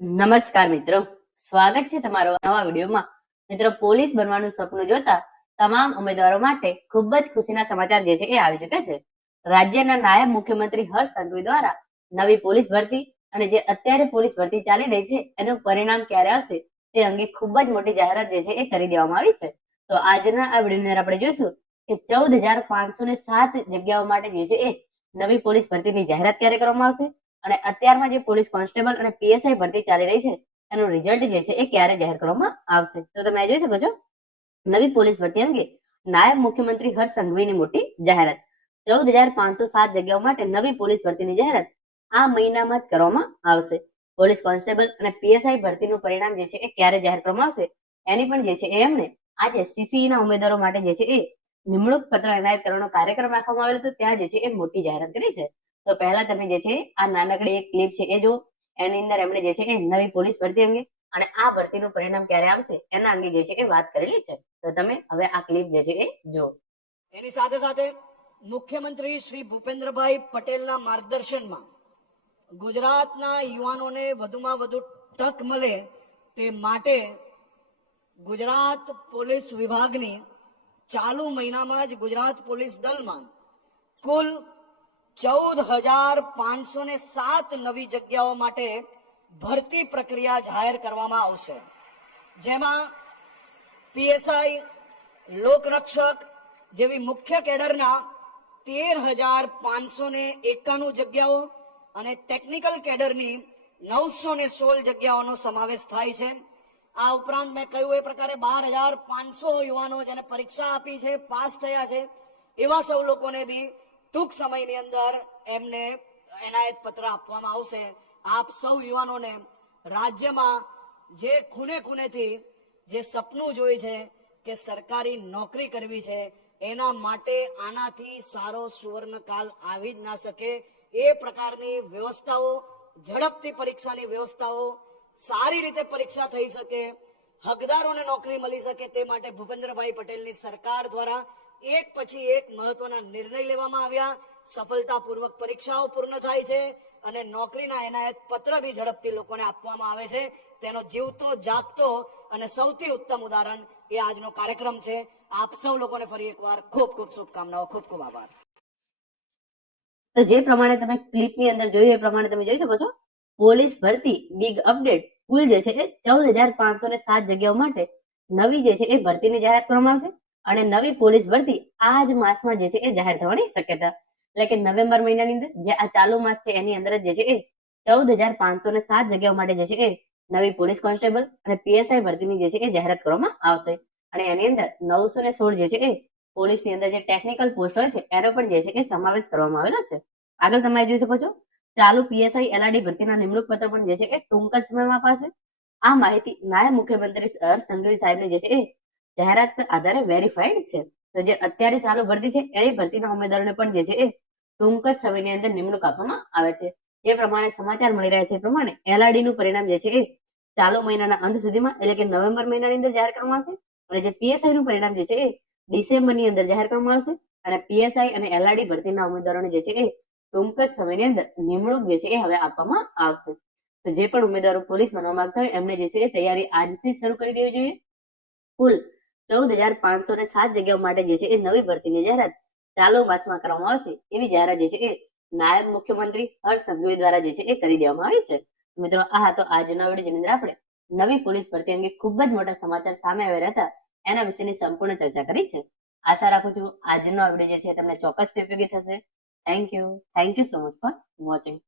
નમસ્કાર મિત્રો, સ્વાગત છે તમારો નવા વિડીયોમાં. મિત્રો, પોલીસ બનવાનું સપનું જોતા તમામ ઉમેદવારો માટે ખૂબ જ ખુશીના સમાચાર જે છે એ આવી ચૂક્યા છે. રાજ્યના નાયબ મુખ્યમંત્રી હર્ષ સંઘવી દ્વારા નવી પોલીસ ભરતી અને જે અત્યારે પોલીસ ભરતી ચાલી રહી છે એનું પરિણામ ક્યારે આવશે તે અંગે ખૂબ જ મોટી જાહેરાત જે છે એ કરી દેવામાં આવી છે. તો આજના આ વિડીયોની અંદર આપણે જોઈશું કે 14,507 જગ્યાઓ માટે જે છે એ નવી પોલીસ ભરતીની જાહેરાત ક્યારે કરવામાં આવશે અને અત્યારમાં જે પોલીસ કોન્સ્ટેબલ અને પીએસઆઈ ભરતી ચાલી રહી છે એનું રિઝલ્ટ જે છે એ ક્યારે જાહેર કરવામાં આવશે. તો તમે જોઈ શકો છો નવી પોલીસ ભરતી અંગે નાયબ મુખ્યમંત્રી હર્ષ સંઘવીની મોટી જાહેરાત. 14,507 જગ્યાઓ માટે નવી પોલીસ ભરતીની જાહેરાત આ મહિનામાં જ કરવામાં આવશે. પોલીસ કોન્સ્ટેબલ અને પીએસઆઈ ભરતીનું પરિણામ જે છે એ ક્યારે જાહેર કરવામાં આવશે એની પણ જે છે એ એમણે આજે સીસીઈ ના ઉમેદવારો માટે જે છે એ નિમણૂક પત્ર એનાયત કરવાનો કાર્યક્રમ રાખવામાં આવેલો હતો, ત્યાં જે છે એ મોટી જાહેરાત કરી છે. તો પહેલા તમે જે છે આ નાનકડી એક ક્લિપ છે એ જો એની અંદર એમણે જે છે એ નવી પોલીસ ભરતી અંગે અને આ ભરતીનું પરિણામ ક્યારે આવશે એના અંગે જે છે એ વાત કરેલી છે. તો તમે હવે આ ક્લિપ જે છે એ જો. એની સાથે સાથે મુખ્યમંત્રી શ્રી ભૂપેન્દ્રભાઈ પટેલના માર્ગદર્શનમાં ગુજરાતના યુવાનોને વધુમાં વધુ તક મળે તે માટે ગુજરાત પોલીસ વિભાગની ચાલુ મહિનામાં જ ગુજરાત પોલીસ દળમાં કુલ 14,507 નવી જગ્યાઓ માટે ભરતી પ્રક્રિયા જાહેર કરવામાં આવશે, જેમાં પીએસઆઈ, લોકરક્ષક જેવી મુખ્ય કેડરના 13,591 જગ્યાઓ અને ટેકનિકલ કેડરની 916 જગ્યાઓનો સમાવેશ થાય છે. આ ઉપરાંત મેં કહ્યું એ પ્રકારે 12,500 યુવાનો જેને પરીક્ષા આપી છે, પાસ થયા છે, એવા સૌ લોકોને બી ટૂંક સમયની અંદર એમને એનાયત પત્ર આપવામાં આવશે. આપ સૌ યુવાનોને રાજ્યમાં જે ખૂણેથી જે સપનું જોઈ છે કે સરકારી નોકરી કરવી છે, એના માટે આનાથી સારો સુવર્ણકાલ આવી જ ના શકે. એ પ્રકારની વ્યવસ્થાઓ, ઝડપથી પરીક્ષાની વ્યવસ્થાઓ, સારી રીતે પરીક્ષા થઈ શકે, હકદારોને નોકરી મળી શકે તે માટે ભૂપેન્દ્રભાઈ પટેલની સરકાર દ્વારા એક પછી એક મહત્વના નિર્ણય લેવામાં આવ્યા. સફળતાપૂર્વક પરીક્ષાઓ પૂર્ણ થાય છે અને નોકરીના એનાયત પત્ર બી ઝડપથી લોકોને આપવામાં આવે છે. તેનો જીવતો જાગતો અને સૌથી ઉત્તમ ઉદાહરણ એ આજનો કાર્યક્રમ છે. આપ સૌ લોકોને ફરી એકવાર ખૂબ ખૂબ શુભકામનાઓ, ખૂબ ખૂબ આભાર. તો જે પ્રમાણે તમે ક્લિપની અંદર જોયું એ પ્રમાણે તમે જોઈ શકો છો પોલીસ ભરતી બિગ અપડેટ. કુલ જે છે એ 14,507 જગ્યાઓ માટે નવી જે છે એ ભરતીની જાહેરાત કરવામાં આવશે અને નવી પોલીસ ભરતી આ જ માસમાં જે છે એ જાહેર થવાની શક્યતા, એટલે કે નવેમ્બર મહિનાની અંદર જે આ ચાલુ માસ છે એની અંદર જે છે એ 14,507 જગ્યાઓ માટે જે છે એ નવી પોલીસ કોન્સ્ટેબલ અને પીએસઆઈ ભરતીની જે છે એ જાહેરાત કરવામાં આવશે અને એની અંદર 916 જે છે એ પોલીસની અંદર જે ટેકનિકલ પોસ્ટ હોય છે એનો પણ જે છે એ સમાવેશ કરવામાં આવેલો છે. આગળ તમે જોઈ શકો છો ચાલુ પીએસઆઈ એલઆરડી ભરતીના નિમણૂક પત્ર પણ જે છે એ ટૂંક જ સમયમાં અપાશે. આ માહિતી નાયબ મુખ્યમંત્રી હર્ષ સંઘવી સાહેબની જે છે એ જાહેરાત આધારે વેરીફાઈડ છે. તો જે અત્યારે ચાલુ ભરતી છે એની ભરતીના ઉમેદવારોને પણ જે છે એ ટૂંક જ સમયની અંદર નિમણૂક આપવામાં આવે છે. જે પ્રમાણે સમાચાર મળી રહ્યા છે એ પ્રમાણે એલઆરડી નું પરિણામ જે છે એ ચાલુ મહિનાના અંત સુધીમાં એટલે કે નવેમ્બર મહિનાની અંદર જાહેર કરવામાં આવશે અને જે પીએસઆઈ નું પરિણામ જે છે એ ડિસેમ્બરની અંદર જાહેર કરવામાં આવશે અને પીએસઆઈ અને એલઆરડી ભરતીના ઉમેદવારોને જે છે એ ટૂંક જ સમયની અંદર નિમણૂક જે છે એ હવે આપવામાં આવશે. તો જે પણ ઉમેદવારો પોલીસ બનવા માંગતા હોય એમને જે છે એ તૈયારી આજથી શરૂ કરી દેવી જોઈએ. કુલ 14,507 જગ્યાઓ માટે જે છે એ નવી ભરતીની જાહેરાત ચાલુ માસમાં કરવામાં આવશે એવી જાહેરાત જે છે એ નાયબ મુખ્યમંત્રી હર્ષ સંઘવી દ્વારા જે છે એ કરી દેવામાં આવી છે. મિત્રો, આ તો આજના વિડીયોની અંદર આપણે નવી પોલીસ ભરતી અંગે ખૂબ જ મોટા સમાચાર સામે આવ્યા હતા એના વિશેની સંપૂર્ણ ચર્ચા કરી છે. આશા રાખું છું આજનો આ વિડીયો જે છે તમને ચોક્કસથી ઉપયોગી થશે. Thank you so much for watching.